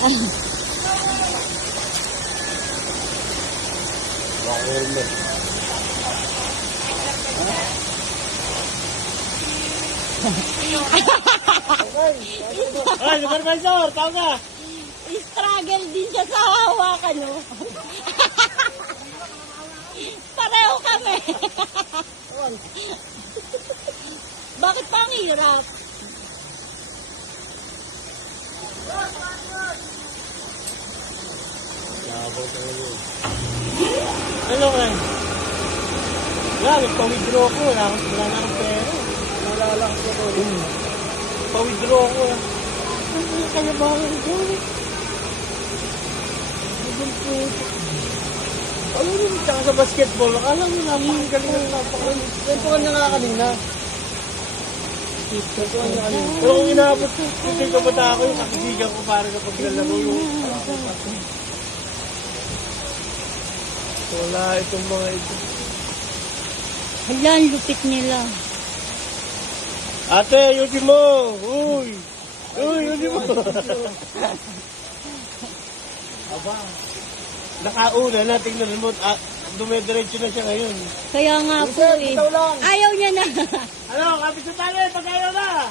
Ay, supervisor, tawag ka. Struggle din siya sa hawakan, no? Pareho kami. Bakit pa ang hirap? Ano ka? Wala, nagpa-withdraw ko. Wala na akong pera. Wala lang ko. Pa-withdraw ko. Ang kalabahan ko. Ano yun? Tsaka sa basketball, alam mo namin galing na napakalit. Kwentuhan niya nga kanina. Kwentuhan niya kanina. Pero kung inaabot ko, hindi ko bata ako yung kakibigan ko para sa paglalaro yung... Wala itong mga ito. Ayan, lupit nila. Ate, ayusin mo! Uy! Uy, ayusin mo! Aba, nakauna na, tingnan mo, dumediretso na siya ngayon. Kaya nga po eh. Ayaw niya na. Ano, kapit sa tali, pag ayaw na!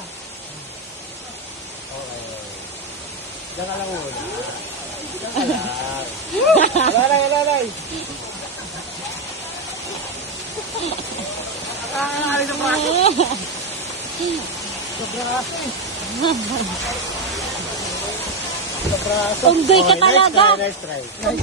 Okay. Diyan ka lang muna. Diyan ka lang. Alalay, alalay! Ay, sa braso! Sa braso eh! Sa braso! Unggoy ka talaga. Nice try, nice try.